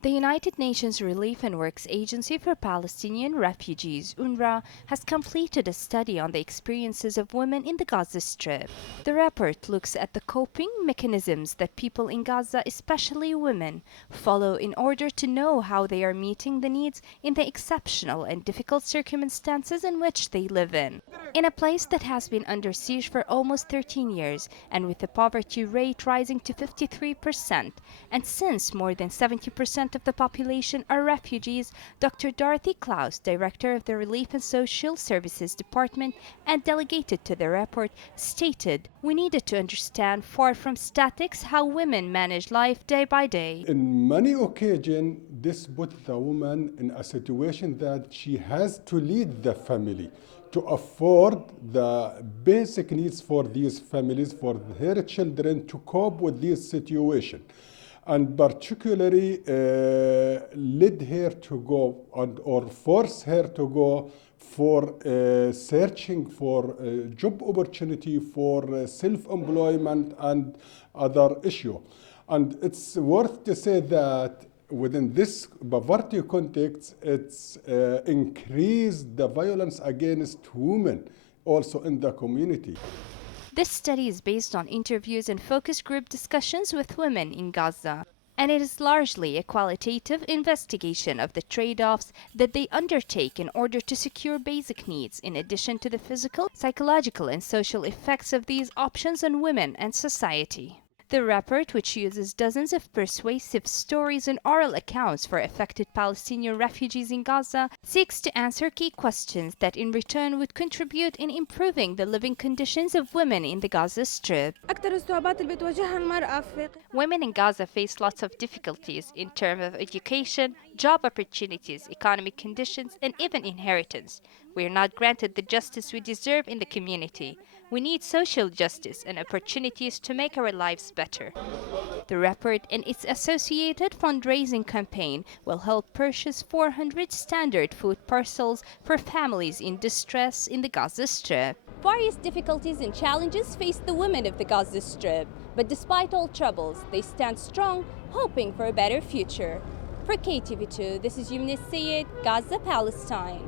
The United Nations Relief and Works Agency for Palestinian Refugees, UNRWA, has completed a study on the experiences of women in the Gaza Strip. The report looks at the coping mechanisms that people in Gaza, especially women, follow in order to know how they are meeting the needs in the exceptional and difficult circumstances in which they live in. In a place that has been under siege for almost 13 years, and with the poverty rate rising to 53%, and since more than 70% of the population are refugees, Dr. Dorothy Klaus, director of the Relief and Social Services Department and delegated to the report, stated, "We needed to understand, far from statics, how women manage life day by day." In many occasions, this puts the woman in a situation that she has to lead the family to afford the basic needs for these families, for her children to cope with this situation. And particularly led her to go or force her to go for searching for job opportunity, for self-employment and other issue. And it's worth to say that within this poverty context, it's increased the violence against women also in the community. This study is based on interviews and focus group discussions with women in Gaza, and it is largely a qualitative investigation of the trade-offs that they undertake in order to secure basic needs, in addition to the physical, psychological, and social effects of these options on women and society. The report, which uses dozens of persuasive stories and oral accounts for affected Palestinian refugees in Gaza, seeks to answer key questions that in return would contribute in improving the living conditions of women in the Gaza Strip. Women in Gaza face lots of difficulties in terms of education, job opportunities, economic conditions, and even inheritance. We are not granted the justice we deserve in the community. We need social justice and opportunities to make our lives better. The report and its associated fundraising campaign will help purchase 400 standard food parcels for families in distress in the Gaza Strip. Various difficulties and challenges face the women of the Gaza Strip, but despite all troubles, they stand strong, hoping for a better future. For KTV2, this is Youmna, Gaza, Palestine.